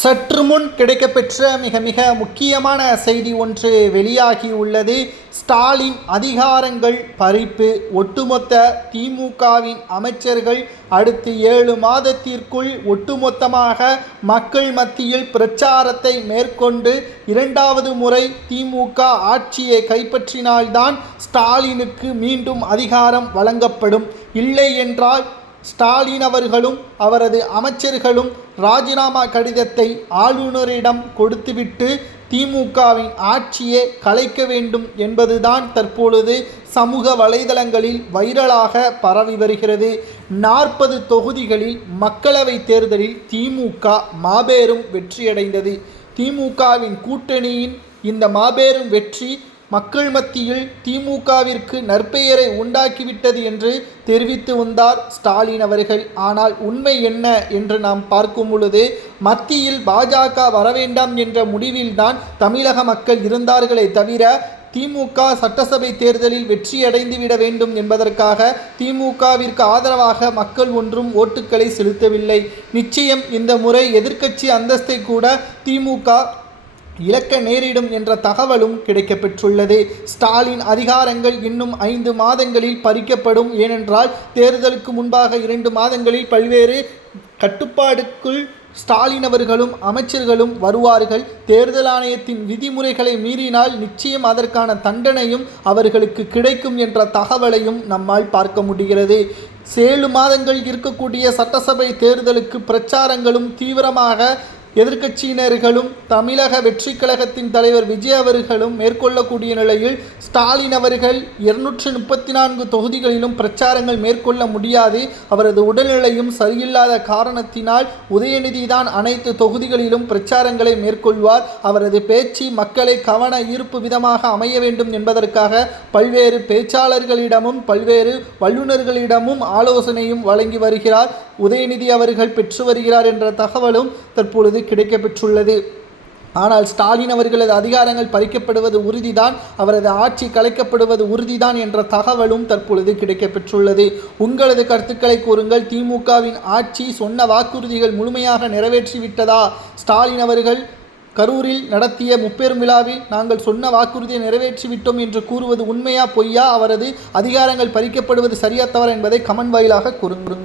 சற்று முன் கிடைக்கப்பெற்ற மிக மிக முக்கியமான செய்தி ஒன்று வெளியாகியுள்ளது. ஸ்டாலின் அதிகாரங்கள் பறிப்பு. ஒட்டுமொத்த திமுகவின் அமைச்சர்கள் அடுத்து 7 மாதத்திற்குள் ஒட்டுமொத்தமாக மக்கள் மத்தியில் பிரச்சாரத்தை மேற்கொண்டு 2வது முறை திமுக ஆட்சியை கைப்பற்றினால்தான் ஸ்டாலினுக்கு மீண்டும் அதிகாரம் வழங்கப்படும். இல்லை என்றால் ஸ்டாலின் அவர்களும் அவரது அமைச்சர்களும் ராஜினாமா கடிதத்தை ஆளுநரிடம் கொடுத்துவிட்டு திமுகவின் ஆட்சியை கலைக்க வேண்டும் என்பதுதான் தற்பொழுது சமூக வலைதளங்களில் வைரலாக பரவி வருகிறது. 40 தொகுதிகளில் மக்களவை தேர்தலில் திமுக மாபெரும் வெற்றியடைந்தது. திமுகவின் கூட்டணியின் இந்த மாபெரும் வெற்றி மக்கள் மத்தியில் திமுகவிற்கு நற்பெயரை உண்டாக்கிவிட்டது என்று தெரிவித்து வந்தார் ஸ்டாலின் அவர்கள். ஆனால் உண்மை என்ன என்று நாம் பார்க்கும் பொழுது, மத்தியில் பாஜக வரவேண்டாம் என்ற முடிவில்தான் தமிழக மக்கள் இருந்தார்களே தவிர திமுக சட்டசபை தேர்தலில் வெற்றியடைந்துவிட வேண்டும் என்பதற்காக திமுகவிற்கு ஆதரவாக மக்கள் ஒன்றும் ஓட்டுக்களை செலுத்தவில்லை. நிச்சயம் இந்த முறை எதிர்க்கட்சி அந்தஸ்தை கூட திமுக இழக்க நேரிடும் என்ற தகவலும் கிடைக்கப்பெற்றுள்ளது. ஸ்டாலின் அதிகாரங்கள் இன்னும் 5 மாதங்களில் பறிக்கப்படும். ஏனென்றால் தேர்தலுக்கு முன்பாக 2 மாதங்களில் பல்வேறு கட்டுப்பாடுக்குள் ஸ்டாலின் அவர்களும் அமைச்சர்களும் வருவார்கள். தேர்தல் ஆணையத்தின் விதிமுறைகளை மீறினால் நிச்சயம் அதற்கான தண்டனையும் அவர்களுக்கு கிடைக்கும் என்ற தகவலையும் நம்மால் பார்க்க முடிகிறது. 7 மாதங்கள் இருக்கக்கூடிய சட்டசபை தேர்தலுக்கு பிரச்சாரங்களும் தீவிரமாக எதிர்க்கட்சியினர்களும் தமிழக வெற்றி கழகத்தின் தலைவர் விஜய் அவர்களும் மேற்கொள்ளக்கூடிய நிலையில் ஸ்டாலின் அவர்கள் 234 தொகுதிகளிலும் பிரச்சாரங்கள் மேற்கொள்ள முடியாது. அவரது உடல்நிலையும் சரியில்லாத காரணத்தினால் உதயநிதி தான் அனைத்து தொகுதிகளிலும் பிரச்சாரங்களை மேற்கொள்வார். அவரது பேச்சு மக்களை கவன ஈர்ப்பு விதமாக அமைய வேண்டும் என்பதற்காக பல்வேறு பேச்சாளர்களிடமும் பல்வேறு வல்லுநர்களிடமும் ஆலோசனையும் வழங்கி வருகிறார். உதயநிதி அவர்கள் பெற்று வருகிறார் என்ற தகவலும் தற்பொழுது கிடைக்கப்பெற்றுள்ளது. ஆனால் ஸ்டாலின் அவர்களது அதிகாரங்கள் பறிக்கப்படுவது உறுதிதான், அவரது ஆட்சி கலைக்கப்படுவது உறுதிதான் என்ற தகவலும் தற்பொழுது கிடைக்கப்பெற்றுள்ளது. உங்களது கருத்துக்களை கூறுங்கள். திமுகவின் ஆட்சி சொன்ன வாக்குறுதிகள் முழுமையாக நிறைவேற்றிவிட்டதா? ஸ்டாலின் அவர்கள் கரூரில் நடத்திய முப்பெரும் விழாவில் நாங்கள் சொன்ன வாக்குறுதியை நிறைவேற்றிவிட்டோம் என்று கூறுவது உண்மையா பொய்யா? அவரது அதிகாரங்கள் பறிக்கப்படுவது சரியா தவறா என்பதை கமெண்ட் வாயிலாக கூறுங்கள்.